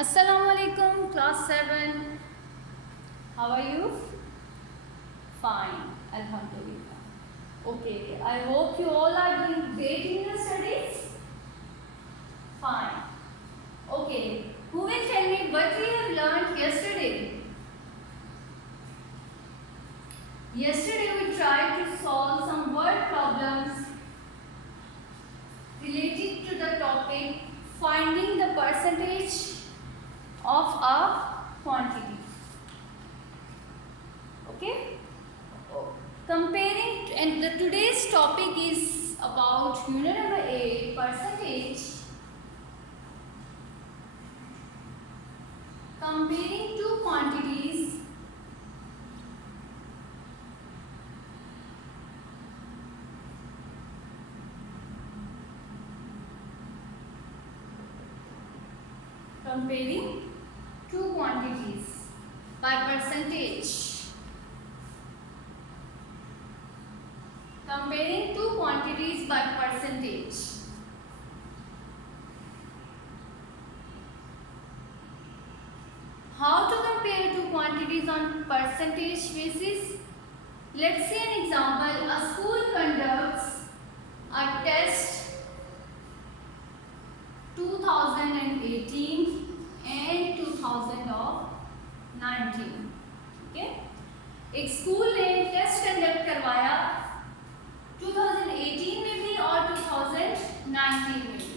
Assalamualaikum, class 7. How are you? Fine, Alhamdulillah. Okay, I hope you all are doing great in your studies. Fine. Okay, who will tell me what we have learned yesterday? Yesterday we tried to solve some word problems related to the topic finding the percentage of a quantity. Okay, comparing, and today's topic is about unit number 8, percentage. Comparing two quantities by percentage. Comparing two quantities by percentage. How to compare two quantities on percentage basis? Let's see an example. A school conducts a test 2018 and 2019. Okay? एक school ने test conduct करवाया 2018 में भी और 2019 में भी.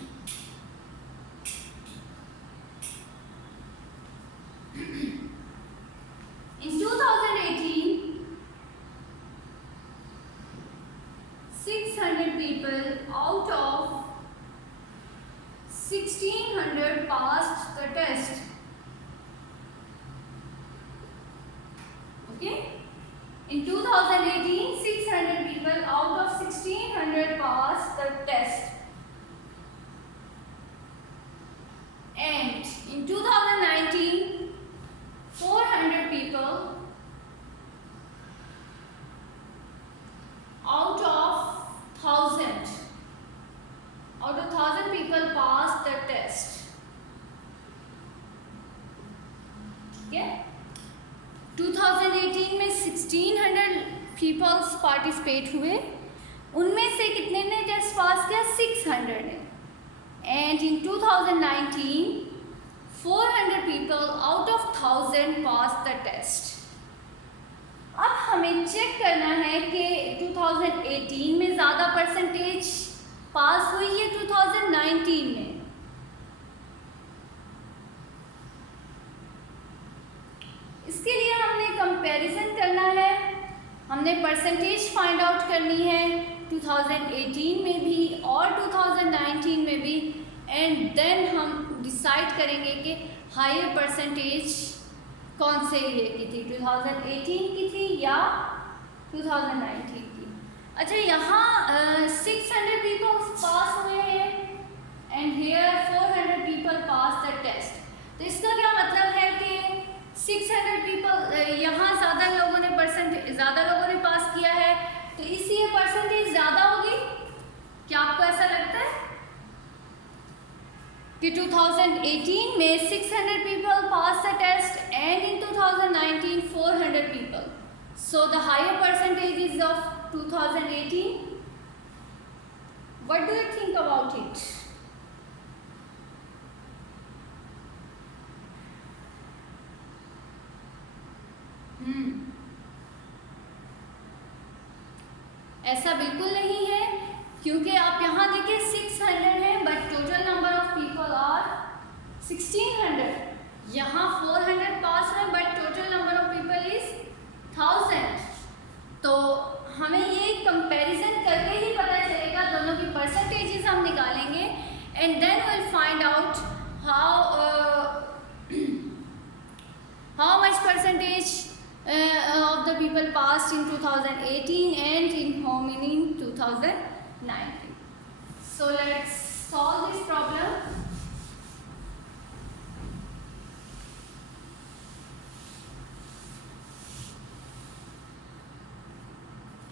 In 2018, 600 people out of 1600 passed the test. Okay? In 2018, 600 people out of 1600 passed the test. And in 2019, 400 people out of 1000 people passed the test. Okay? 2018 में 1600 peoples participate हुए, उनमें से कितने ने टेस्ट पास किया? 600 ने. And in 2019 400 people out of 1000 pass the test. अब हमें चेक करना है कि 2018 में ज़्यादा परसेंटेज पास हुई है 2019 में. इसके लिए हमने कंपैरिजन करना है, हमने परसेंटेज फाइंड आउट करनी है 2018 में भी और 2019 में भी. एंड देन हम डिसाइड करेंगे कि हायर परसेंटेज कौन से ईयर की थी, 2018 की थी या 2019 की. अच्छा, यहाँ 600 पीपल पास हुए हैं and here 400 people pass the test. तो इसका क्या मतलब है कि 600 पीपल यहाँ ज़्यादा लोगों ने पास किया है, तो इसलिए परसेंटेज ज़्यादा होगी. क्या आपको ऐसा लगता है कि 2018 में 600 people pass the test and in 2019 400 people, so the higher percentage is of 2018. What do you think about it? ऐसा बिल्कुल नहीं है, क्योंकि आप यहाँ देखिए 600 है but total number of people are 1600. यहाँ 400 पास है but total number of people is 1000. तो हमें ये कंपैरिजन करके ही पता चलेगा, दोनों की परसेंटेजेस हम निकालेंगे and then will find out how much percentage of the people passed in 2018 and in how many in 2019. So let's solve this problem.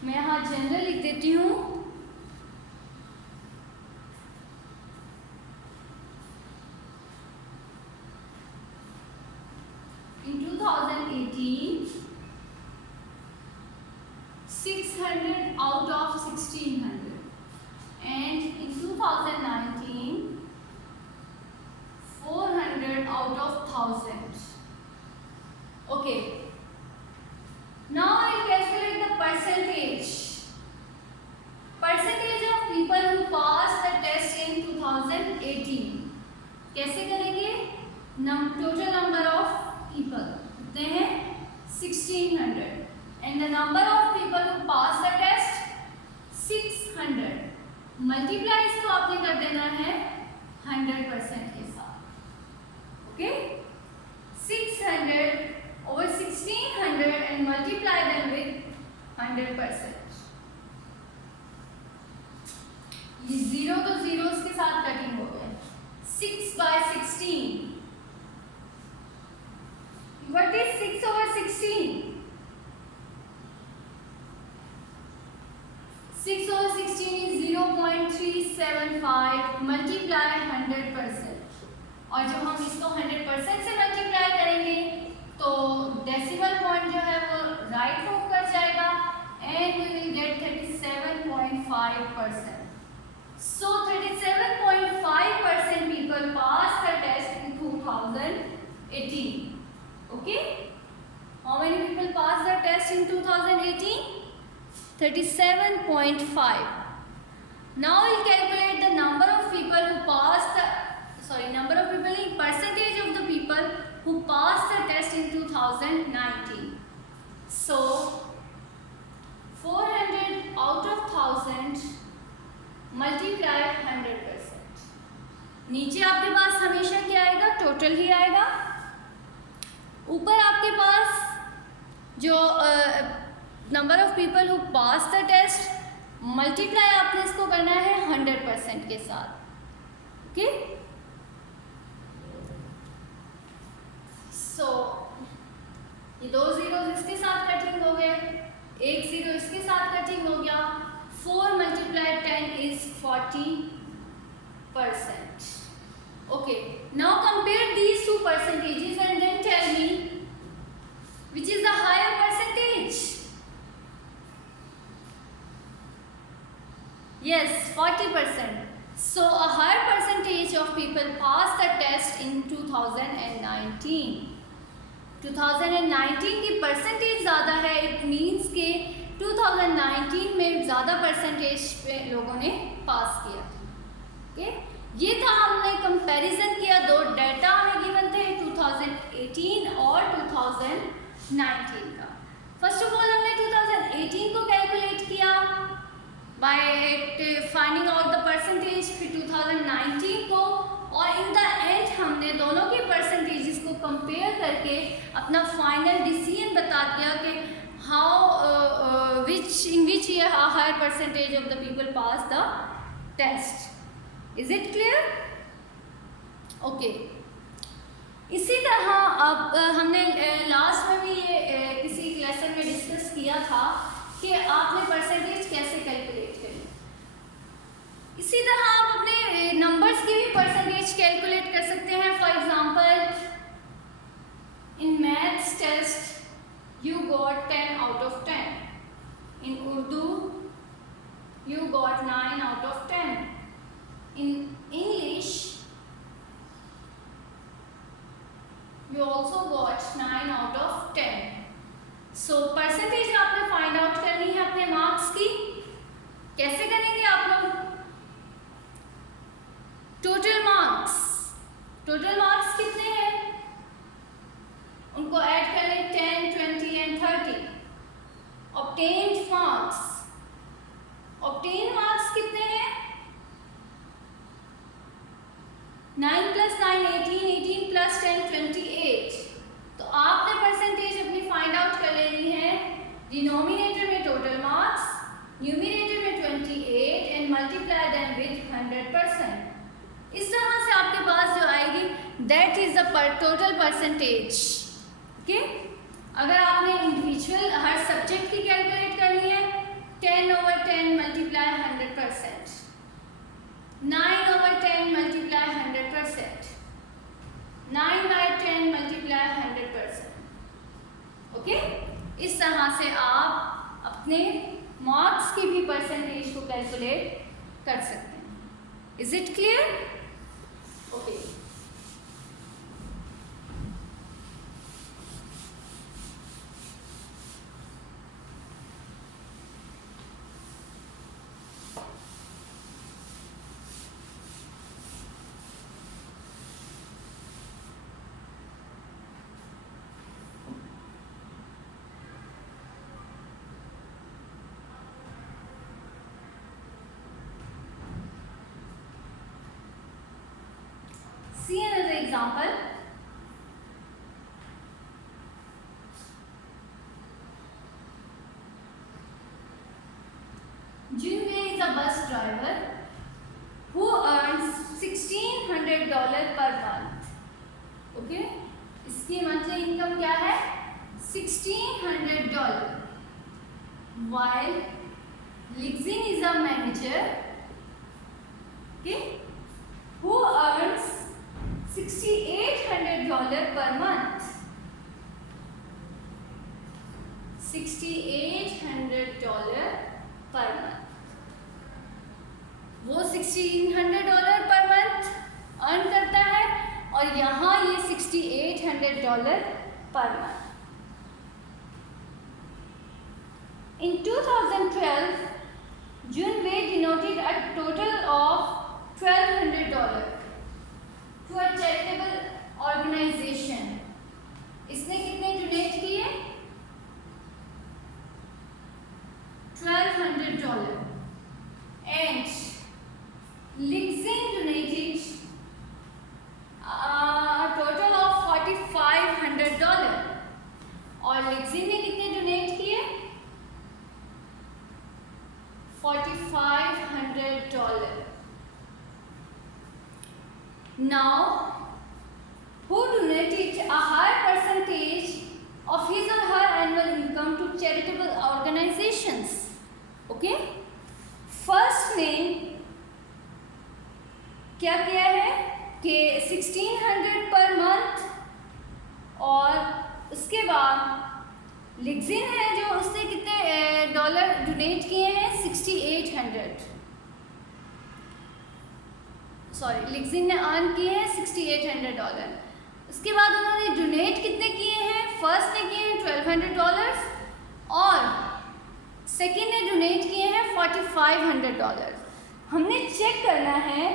मैं यहाँ जनरल लिख देती हूँ. in 2018 600 out of 1600, and in 2019 400 out of 1000. Okay. Now I'll calculate the percentage of people who passed the test in 2018. कैसे करेंगे? Total number of people कितने हैं? 1600, and the number of people who passed the test 600. Multiply इसको आपने कर देना है 100% के साथ. Okay, 600 over 1600 and multiply them with 100%. ये जीरो तो जीरोस के साथ कटिंग हो गए. 6 by 16. What is 6 over 16? 6 over 16 is 0.375 multiply 100%. और जब हम इसको 100% से मल्टीप्लाई करेंगे तो डेसिमल पॉइंट जो है वो राइट मूव कर जाएगा and we will get 37.5%. So 37.5% people passed the test in 2018. Okay? How many people passed the test in 2018? 37.5. Now we'll calculate the number of people who passed the number of people in percentage of the people who passed the test in 2019. So 400 out of 1000 multiply 100%. नीचे आपके पास हमेशा क्या आएगा? Total ही आएगा. ऊपर आपके पास जो number of people who pass the test multiply आपने इसको करना है 100% के साथ. ओके, सो ये दो जीरो इसके साथ कटिंग हो गए, एक जीरो इसके साथ कटिंग हो गया. 4 multiplied 10 is 40%. Okay, now compare these two percentages and then tell me which is the higher percentage. Yes, 40%. So a higher percentage of people passed the test in 2019. 2019 की percentage ज़्यादा है. It means के 2019 में ज़्यादा percentage पे लोगों ने पास किया. ओके, ये था हमने कंपैरिजन किया. दो डाटा हमें गिवन थे 2018 और 2019 का. फर्स्ट ऑफ ऑल हमने 2018 को कैलकुलेट किया by finding out the percentage, फिर 2019 को, और इन द एंड हमने दोनों के परसेंटेजेस को कंपेयर करके अपना फाइनल डिसीजन बता दिया कि how in which year a higher percentage of the people pass the test. Is it clear? Okay. इसी तरह अब हमने लास्ट में भी ये किसी लेसन में डिस्कस किया था कि आपने परसेंटेज कैसे कैलकुलेट करनी. इसी तरह आप अपने नंबर्स की भी परसेंटेज कैलकुलेट कर सकते हैं. For example in maths test you got 10 out of 10. In Urdu, you got 9 out of 10. In English, you also got 9 out of 10. So percentage आपने find out करनी है अपने marks की. कैसे करेंगे आप लोग? Total marks कितने हैं? उनको ऐड कर लें 10, 20 and 30. Obtained marks कितने हैं? 9 plus 9 18, 18 plus 10 28. तो आपने परसेंटेज अपनी फाइंड आउट कर लेनी है. डिनोमिनेटर में टोटल मार्क्स, न्यूमिनेटर में 28 एंड मल्टीप्लाई देम विद 100%. इस तरह से आपके पास जो आएगी that is the total percentage. Okay, अगर आपने इंडिविजुअल हर सब्जेक्ट की कैलकुलेट करनी है 10 over 10 multiply 100%, 9 over 10 multiply 100%, 9 by 10 multiply 100%. Okay, इस तरह से आप अपने मार्क्स की भी परसेंटेज को कैलकुलेट कर सकते हैं। Is it clear? Okay, see another example. Junwei is a bus driver who earns $1,600 per month. Okay, इसकी मंथली इनकम क्या है? $1,600. While Lixin is a manager, okay, who earns $6,800 per month. $6,800 per month. वो $1,600 per month earn करता है और यहाँ ये $6,800 per month. In 2012, Junwei donated a total of $1,200 to a charitable organization. इसने कितने डोनेट किए? $1,200. And Lixin donated a total of $4,500. और Lixin ने कितने डोनेट किए? $4,500. Now, who donated a higher percentage of his or her annual income to charitable organizations? Okay? First ने क्या किया है कि 1600 पर मंथ, और उसके बाद लिक्सिन है जो उसने कितने डॉलर डोनेट किए हैं? 6800. सॉरी, लिक्सिन ने अर्न किए हैं $6,800. उसके बाद उन्होंने डोनेट कितने किए हैं? फर्स्ट ने किए हैं $1,200 और सेकेंड ने डोनेट किए हैं $4,500. हमने चेक करना है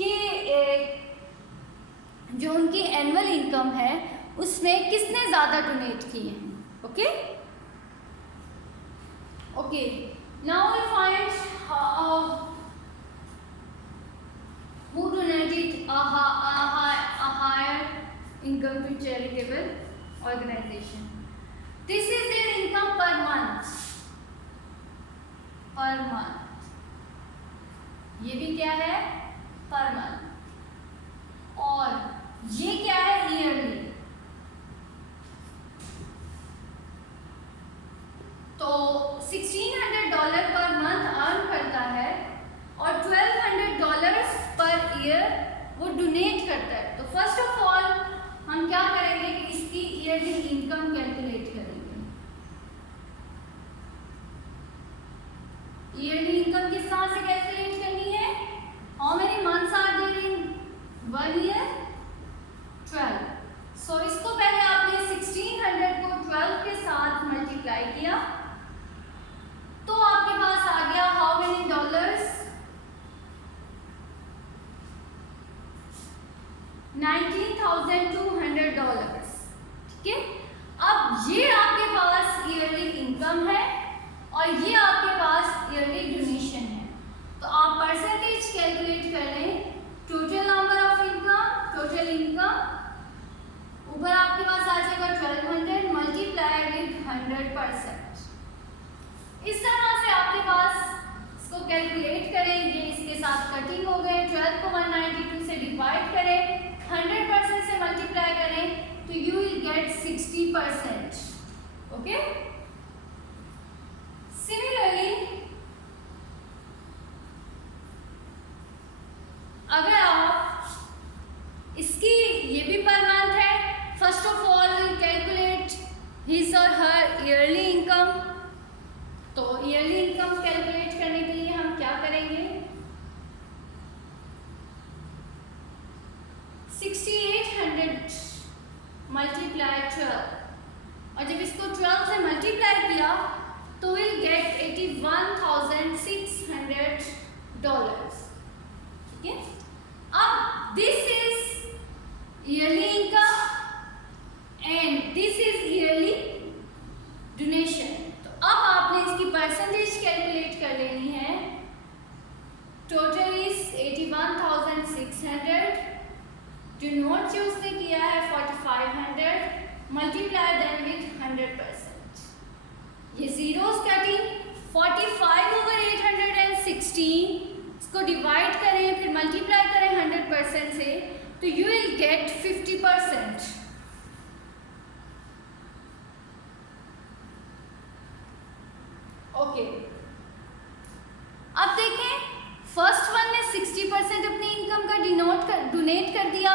कि जो उनकी एनुअल इनकम है उसमें किसने ज़्यादा डोनेट किए हैं. Okay okay, now we find who donated a higher income to charitable organization. This is their income per month. Per month. ये भी क्या है? Per month. और ये क्या है? ईयरली. तो $1,600 पर मंथ अर्न करता है और $1,200 पर ईयर वो डोनेट करता है. तो फर्स्ट ऑफ ऑल हम क्या करेंगे कि इसकी ईयरली इनकम कैलकुलेट करेंगे. ईयरली इनकम किस तरह से कैलकुलेट करनी है? How many months are there in 1 year? 12. So इसको पहले आपने 1600 को 12 के साथ मल्टीप्लाई किया तो आपके पास आ गया हाउ मेनी डॉलर्स? $19,200. ठीक है, अब ये आपके पास ईयरली इनकम है और ये आपके पास ईयरली डोनेशन है. तो आप परसेंटेज कैलकुलेट कर लें. Total number of income, total income, ऊपर आपके पास आ जाएगा 1200 मल्टीप्लाई विद 100%. इस तरह से आपके पास इसको कैलकुलेट करें. ये इसके साथ कटिंग हो गए. 12 को 192 से डिवाइड करें, 100% से मल्टीप्लाई करें तो you will get 60%. Okay, similarly अगर आप इसकी, ये भी पर मंथ है, first of all calculate his और मल्टीप्लाई 12, और जब इसको 12 से मल्टीप्लाई किया तो विल गेट $81,600, ठीक है। अब this is yearly income and this is yearly donation. तो अब आपने इसकी परसेंटेज कैलकुलेट कर लेनी है। टोटल इज 81,600, डिनोट जो उसने किया है 4500, मल्टीप्लाई देन विथ 100%। ये जीरोस कटिंग 45/816, इसको डिवाइड करें फिर मल्टीप्लाई करें 100% से, तो यू विल गेट 50%। ओके, अब देखें फर्स्ट वन ने 60% अपनी इनकम का डोनेट कर दिया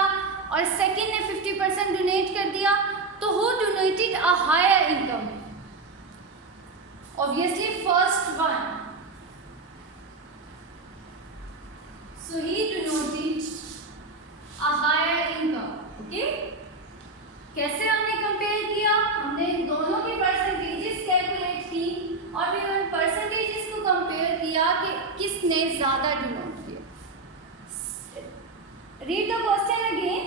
और सेकंड ने 50% डोनेट कर दिया, तो who donated a higher income? Obviously first one, so he donated a higher income. Okay, कैसे हमने कंपेयर किया? हमने दोनों की परसेंटेजेस कैलकुलेट की और फिर हमने परसेंटेजेस को कंपेयर किया कि किसने ज्यादा डोनेट किया। Read the question again.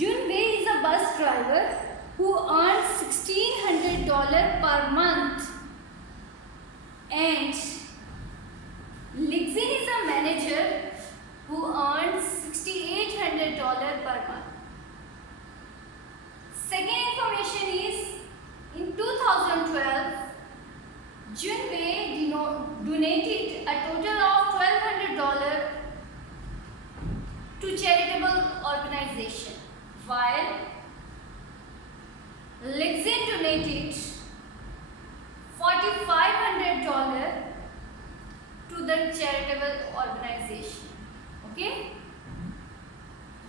Junwei is a bus driver who earns $1,600 per month, and Lixin is a manager who earns $6,800 per month. Second information is in 2012, Junwei donated a total of $1,200 to charitable organization, while Lixin donated $4,500 to the charitable organization. Okay,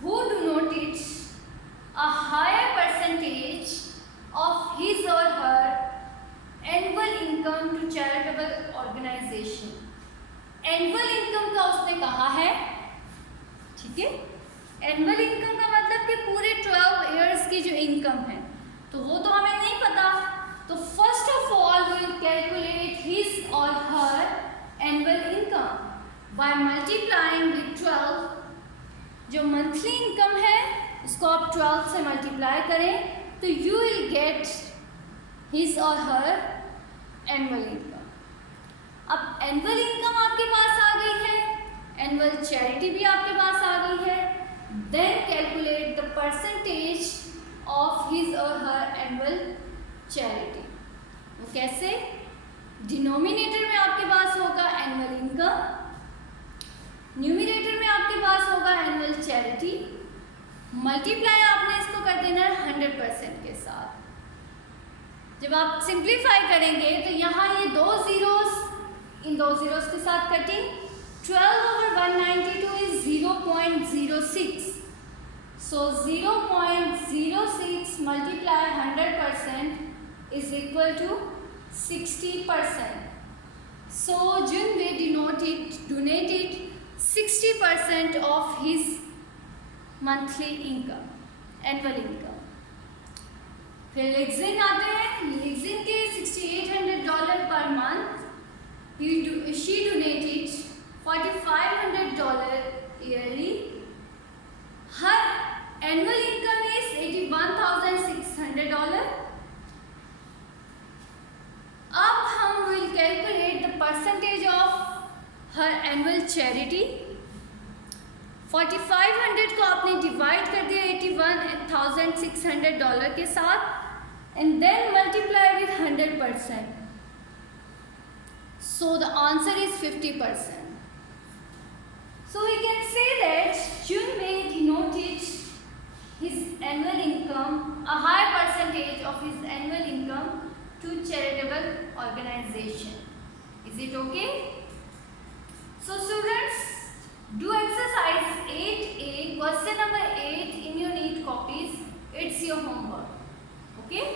who donated a higher percentage of his or her annual income to charitable organization? Annual income का उसने कहा है, ठीक है। Annual income का मतलब कि पूरे 12 इयर्स की जो इनकम है, तो वो तो हमें नहीं पता। तो first of all we will calculate his or her annual income by multiplying with 12। जो मंथली इनकम है उसको आप 12 से मल्टीप्लाई करें तो you will get his or her annual income. अब एनुअल इनकम आपके पास आ गई है, एनुअल चैरिटी भी आपके पास आ गई है, then calculate the percentage of his or her annual charity। वो कैसे? डिनोमिनेटर में आपके पास होगा एनुअल इनकम, न्यूमिनेटर में आपके पास होगा एनुअल चैरिटी, मल्टीप्लाई आपने इसको कर देना है 100% के साथ। जब आप सिंप्लीफाई करेंगे तो यहाँ ये दो जीरोस, इन दो जीरोस के साथ cutting, 12/192 is 0.06, so 0.06 multiply 100% is equal to 60%. So Junwei donated 60% of his monthly income, annual income। फिर Lixin आते हैं, Lixin के $6,800 per month, she donated $4,500 yearly, her annual income is $81,600। अब हम will calculate the percentage of her annual charity। 4,500 को आपने divide कर दिया $81,600 के साथ and then multiply with 100%, so the answer is 50%। So we can say that Junwei denoted his annual income, a high percentage of his annual income to charitable organization। Is it okay? So students, do exercise 8A, question number 8 in your neat copies. It's your homework. Okay?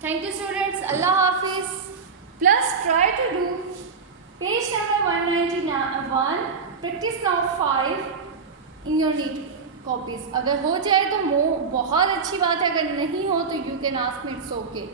Thank you students. Allah Hafiz. Plus try to do page number 191. Practice now 5 in your neat copies. अगर हो जाए तो बहुत अच्छी बात है, अगर नहीं हो तो you can ask me, it's okay.